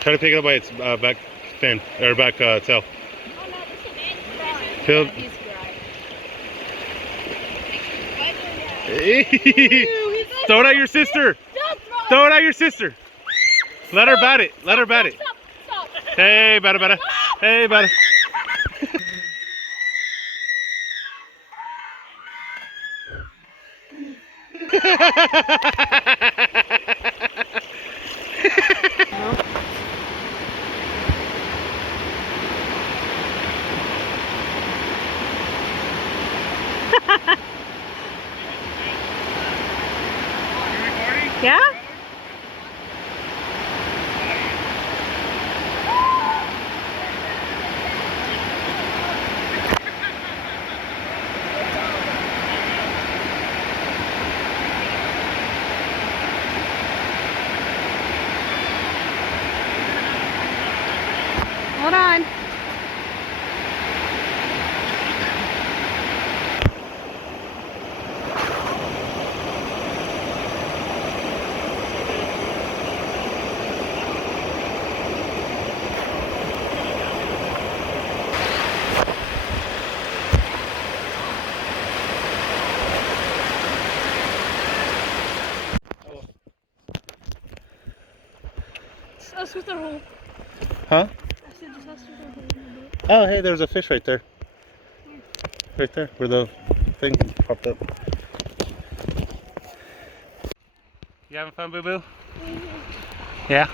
Try to pick it up by its back fin, or back tail. Oh no, this is it. Phil. Yeah, he's dry. Throw it at your sister. Throw it at your sister. Let her bat it. Let her bat it. Stop. Hey, bat it, bat it. Hey, bat it. Yeah? Hold on. Us with our hole. Huh? I said just us with our hole in the boat. Oh, hey, there's a fish right there. Right there, where the thing popped up. You having fun, Boo Boo? Yeah?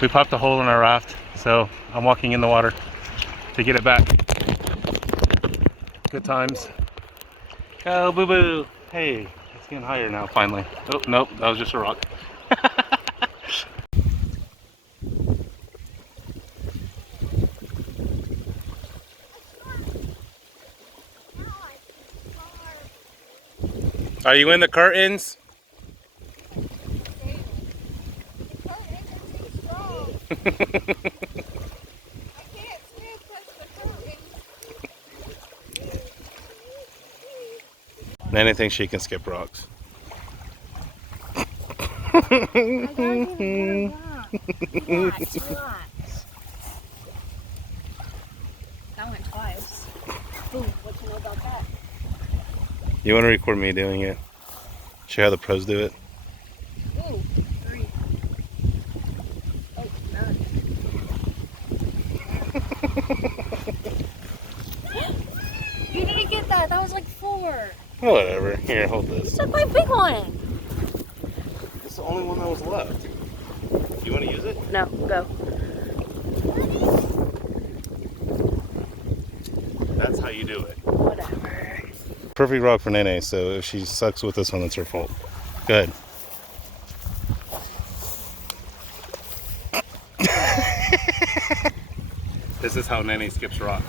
We popped a hole in our raft, so I'm walking in the water to get it back. Good times. Oh, Boo Boo! Hey, it's getting higher now, finally. Oh, nope, that was just a rock. Are you in the curtains? Nana thinks she can skip rocks. That went twice. Ooh, what you know about that? You want to record me doing it? Show how the pros do it? Ooh, 3. Oh, none. You didn't get that. That was like 4. Whatever. Here, hold this. Took my big one. It's the only one that was left. You want to use it? No, go. That's how you do it. Whatever. Perfect rock for Nene, so if she sucks with this one, it's her fault. Go ahead. This is how Nene skips rocks.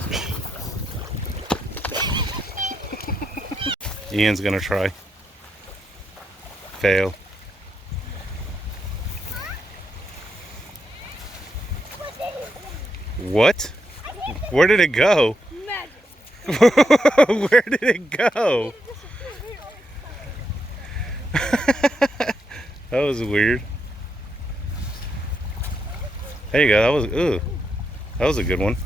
Ian's gonna try. Fail. What? Where did it go? Where did it go? That was weird. There you go. That was ooh. That was a good one.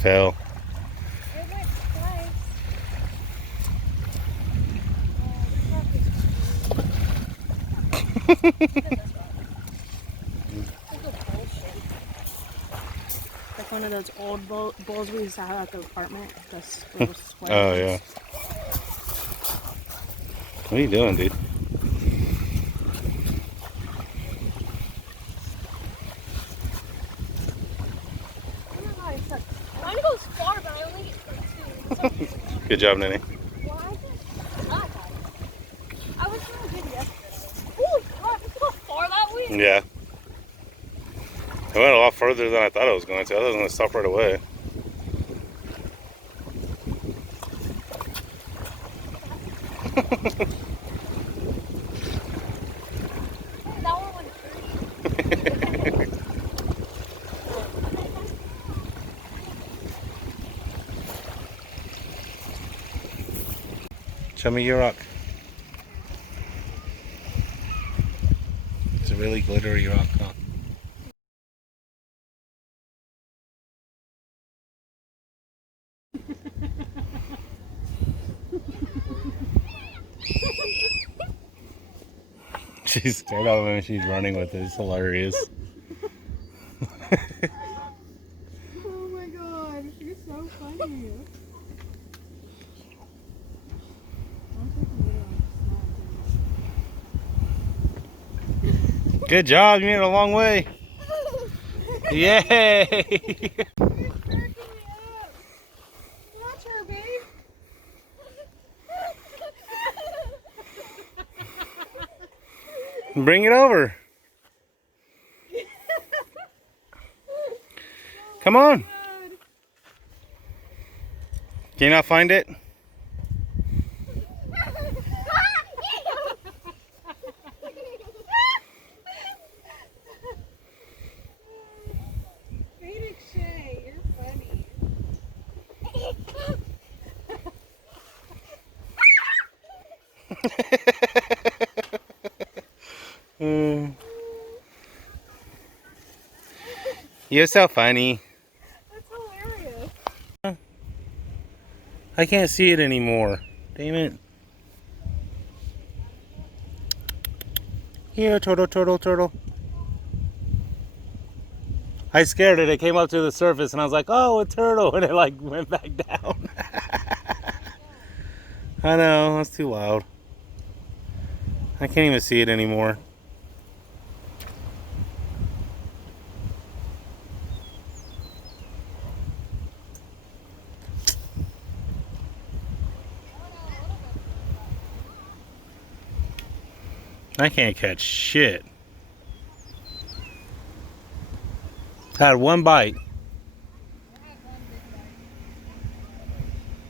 Fail. Like one of those old bowls we used to have at the apartment. Those little square Oh ones. yeah. What are you doing, dude? Mine goes far, but I only get 2. Good job, Nene. Well, I was trying to get yesterday. Holy crap, look how far that went. Yeah. It went a lot further than I thought it was going to. I was going to stop right away. That one went 3. Show me your rock. It's really glittery rock, huh? She's scared of him and she's running with it. It's hilarious. Oh my god, you're so funny. Good job, you made it a long way. Yay! Watch her, babe. Bring it over. Come on. Can you not find it? Phoenix Shay, you're funny. You're so funny. That's hilarious. I can't see it anymore. Damn it. Here, turtle, turtle, turtle. I scared it. It came up to the surface and I was like, oh, a turtle. And it like went back down. I know, that's too loud. I can't even see it anymore. I can't catch shit. I had one bite.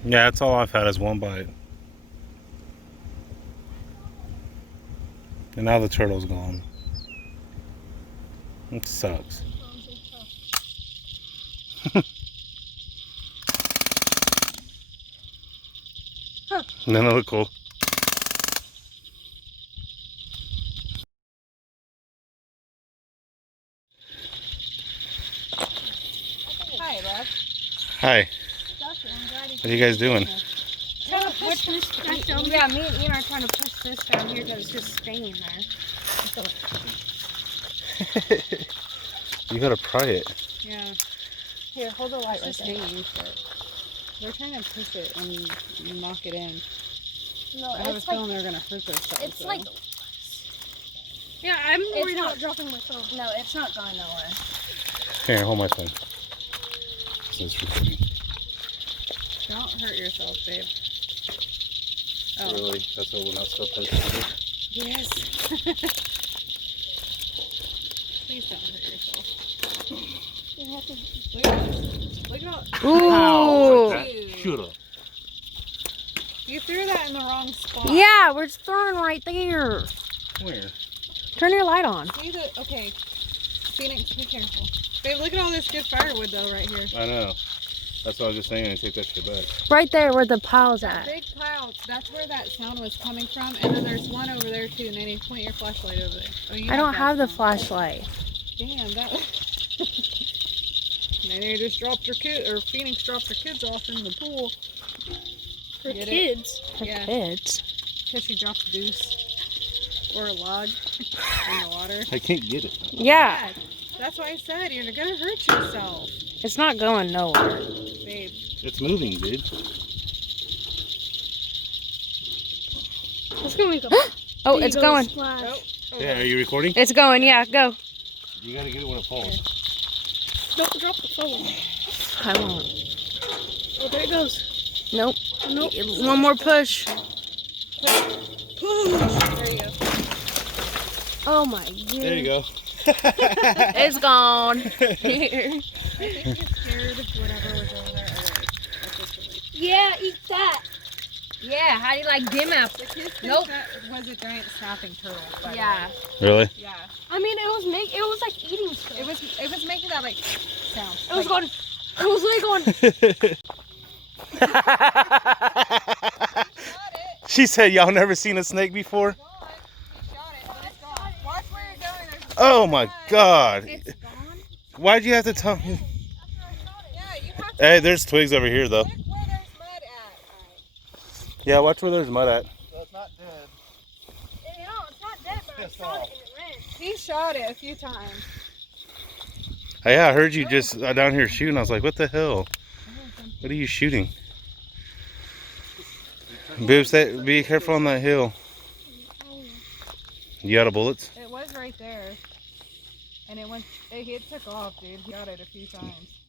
Yeah, that's all I've had is one bite. And now the turtle's gone. It sucks. None of it cool. Hi, love. Hi. What are you guys doing? Trying to push this down. Yeah, me and Ian are trying to push this down here because it's just staying there. You gotta pry it. Yeah. Here, hold the light right there. They're trying to push it and knock it in. No, I have a feeling they're gonna hurt themselves. It's like. Yeah, I'm worried not about dropping my phone. No, it's not going nowhere. Here, hold my phone. So it's recording. Don't hurt yourself, babe. Oh. Really? That's what we're not supposed to do? Yes. Please don't hurt yourself. Look at this. Look at all. Ooh. Shoulda. You threw that in the wrong spot. Yeah, we're throwing right there. Where? Turn your light on. See the, okay. Phoenix, be careful. Babe, look at all this good firewood though right here. I know. That's what I was just saying. I take that shit back. Right there where the pile's That at. big pile, that's where that sound was coming from. And then there's one over there too. Nanny, point your flashlight over there. Oh, you I don't that have the sound. flashlight. Damn, that. Nanny just dropped her kid, or Phoenix dropped her kids off in the pool. For Get it? kids. For Yeah. kids. Because she dropped a deuce. Or a log in the water. I can't get it. Yeah. That's why I said you're gonna hurt yourself. It's not going nowhere. Babe. It's moving, dude. It's going to Oh, it's going. Oh, Yeah, are you recording? It's going, yeah, go. You gotta get it when it falls. Don't drop the phone. I won't. Oh, there it goes. Nope. Nope. One more push. There you go. Oh my goodness. There you go. It's gone. I think it scared whatever was over there away. Yeah, eat that. Yeah, how do you like dim apple? The kids think Nope. that was a giant snapping turtle. by the Yeah. way. Really? Yeah. I mean, it was like eating stuff. It was making that like sound. It was like, going. It was really going. She said, y'all never seen a snake before? She shot it, but it's gone. Watch where you're going. There's Oh my God! It's gone. Why'd you have to tell me? Yeah, you have to Hey, there's twigs over here though. check where there's mud at. Yeah, watch where there's mud at. So it's not dead. No, it's not dead, but I Pissed shot off. it and it ran. He shot it a few times. Yeah, I heard you just down here shooting. I was like, what the hell? What are you shooting? Boobs, be careful on that hill. You out of bullets? It was right there. And it took off, dude. He got it a few times.